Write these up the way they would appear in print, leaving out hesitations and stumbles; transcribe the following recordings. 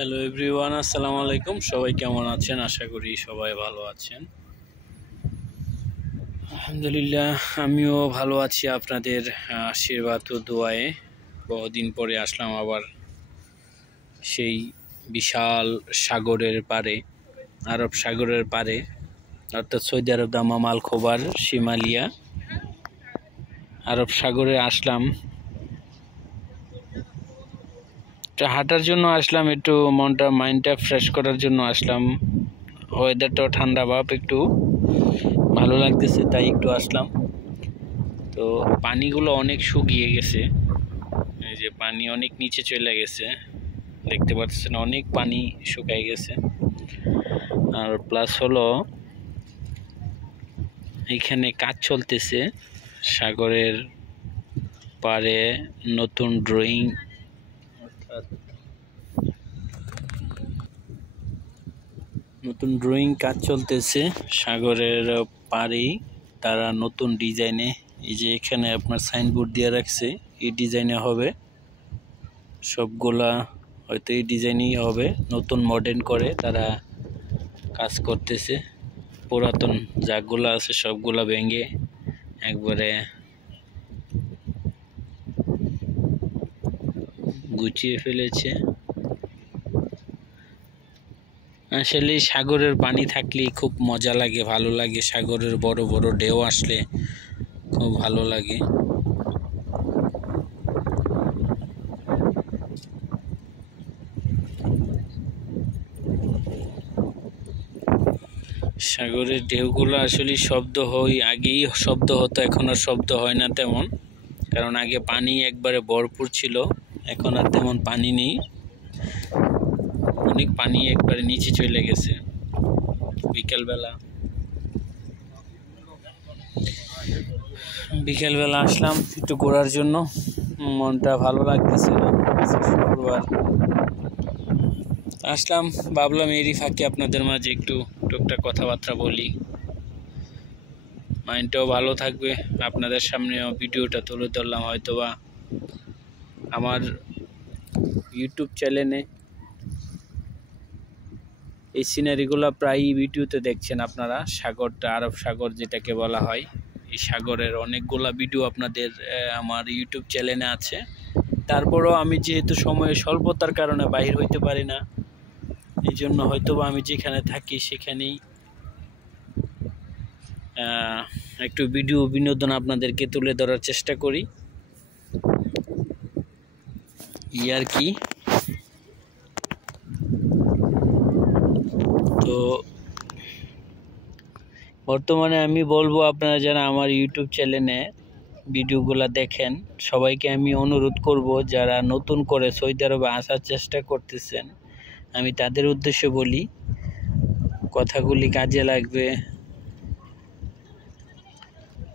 Hello everyone, আসসালামু আলাইকুম। সবাই কেমন আছেন? আশা করি সবাই ভালো আছেন। আলহামদুলিল্লাহ, আমিও ভালো আছি আপনাদের আশীর্বাদ ও দোয়ায়। বহুদিন পরে আসলাম আবার সেই বিশাল সাগরের পারে, আরব সাগরের পারে, অর্থাৎ সৌদি আরব দামাম আল খোবার শিমালিয়া আরব সাগরে আসলাম। হাঁটার জন্য আসলাম, একটু মাইন্ডটা ফ্রেশ করার জন্য আসলাম। ওয়েদারটাও ঠান্ডা ভাব, একটু ভালো লাগতেছে, তাই একটু আসলাম। তো পানিগুলো অনেক শুকিয়ে গেছে, এই যে পানি অনেক নিচে চলে গেছে, দেখতে পাচ্ছেন অনেক পানি শুকায় গেছে। আর প্লাস হলো এখানে কাজ চলতেছে সাগরের পাড়ে, নতুন ড্রয়িং, কাজ চলতেছে সাগরের পাড়েই। তারা নতুন ডিজাইনে, এই যে এখানে আপনার সাইনবোর্ড দিয়ে রাখছে, এই ডিজাইনে হবে সবগুলা, হয়তো এই ডিজাইনই হবে। নতুন মডার্ন করে তারা কাজ করতেছে, পুরাতন যাগুলা আছে সবগুলা ভেঙে একবারে গুছিয়ে ফেলেছে। আসলে সাগরের পানি থাকলে খুব মজা লাগে, ভালো লাগে। সাগরের বড় বড় ঢেউ আসলে খুব ভালো লাগে। সাগরের ঢেউগুলো আসলে শব্দ হয়, আগেই শব্দ হতো, এখন আর শব্দ হয় না তেমন, কারণ আগে পানি একবারে ভরপুর ছিল, এখন আর তেমন পানি নেই, অনেক পানি একবারে নিচে চলে গেছে। বিকেলবেলা আসলাম একটু ঘোরার জন্য, মনটা ভালো লাগতেছিল। শুক্রবার আসলাম, ভাবলাম এরই ফাঁকে আপনাদের মাঝে একটু টুকটাক কথাবার্তা বলি, মাইন্ডটাও ভালো থাকবে। আপনাদের সামনেও ভিডিওটা তুলে ধরলাম। হয়তোবা আমার ইউটিউব চ্যানেলে এই সিনারিগুলো প্রায়ই ভিডিওতে দেখছেন আপনারা। সাগরটা, আরব সাগর যেটাকে বলা হয়, এই সাগরের অনেকগুলা ভিডিও আপনাদের আমার ইউটিউব চ্যানেলে আছে। তারপরেও আমি যেহেতু সময়ের স্বল্পতার কারণে বাইর হইতে পারি না, এই জন্য হয়তোবা আমি যেখানে থাকি সেখানেই একটু ভিডিও বিনোদন আপনাদেরকে তুলে ধরার চেষ্টা করি, আর কি। তো বর্তমানে আমি বলবো, আপনারা যারা আমার ইউটিউব চ্যানেলে ভিডিওগুলো দেখেন, সবাইকে আমি অনুরোধ করব, যারা নতুন করে সৌদি আরবে আসার চেষ্টা করতেছেন, আমি তাদের উদ্দেশ্যে বলি, কথাগুলি কাজে লাগবে,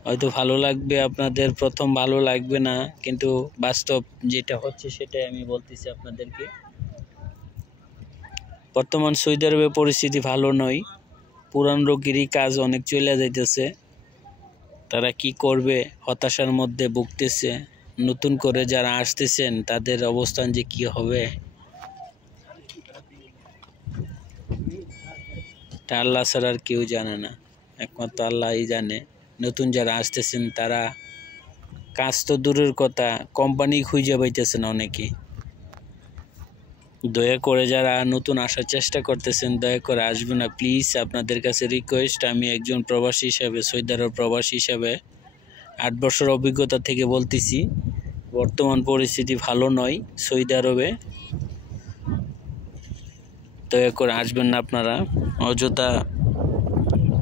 হয়তো ভালো লাগবে আপনাদের, প্রথম ভালো লাগবে না, কিন্তু বাস্তব যেটা হচ্ছে সেটাই আমি বলতেছি আপনাদেরকে। বর্তমান সৌদি আরবের পরিস্থিতি ভালো নয়, পুরান লোকেরই কাজ অনেক চলে যাইতেছে, তারা কি করবে হতাশার মধ্যে ভুগতেছে। নতুন করে যারা আসতেছেন তাদের অবস্থান যে কি হবে তা আল্লাহ ছাড়া আর কেউ জানে না, একমাত্র আল্লাহই জানে। নতুন যারা আসতেছেন তারা কাজ তো দূরের কথা, কোম্পানি খুঁজে পাইতেছে না অনেকে। দয়া করে যারা নতুন আসার চেষ্টা করতেছেন, দয়া করে আসবেন না প্লিজ, আপনাদের কাছে রিকোয়েস্ট। আমি একজন প্রবাসী হিসাবে, সৌদি আরব প্রবাসী হিসাবে 8 বছর অভিজ্ঞতা থেকে বলতেছি, বর্তমান পরিস্থিতি ভালো নয় সৌদি আরবে। দয়া করে আসবেন না আপনারা, অযথা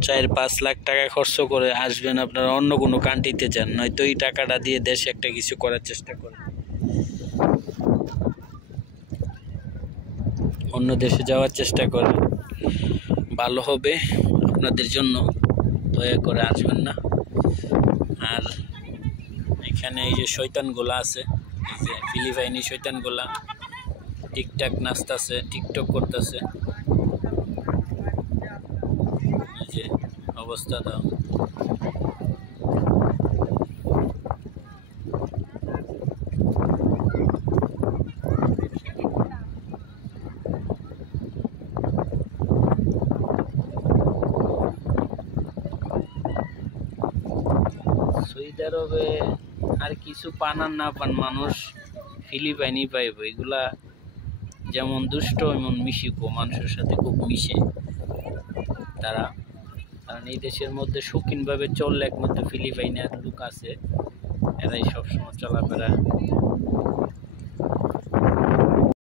4-5 লাখ টাকা খরচ করে আসবেন আপনারা অন্য কোনো কান্ট্রিতে যান, নয়তো এই টাকাটা দিয়ে দেশে একটা কিছু করার চেষ্টা করেন, অন্য দেশে যাওয়ার চেষ্টা করেন, ভালো হবে আপনাদের জন্য। দয়া করে আসবেন না। আর এখানে এই যে শয়তানগুলা আছে, এই যে ফিলিপাইনি শয়তানগুলা টিকটাক নাচতেছে, টিকটক করতেছে, এই যে অবস্থা দাও। সৌদি আরবে আর কিছু পান আর না পান, মানুষ ফিলিপাইনই পাইব। এগুলা যেমন দুষ্ট এমন মিশিকো, মানুষের সাথে খুব মিশে তারা। কারণ এই দেশের মধ্যে শৌখিনভাবে চললে একমাত্র ফিলিপাইনের লোক আছে, এরাই সবসময় চলাফেরা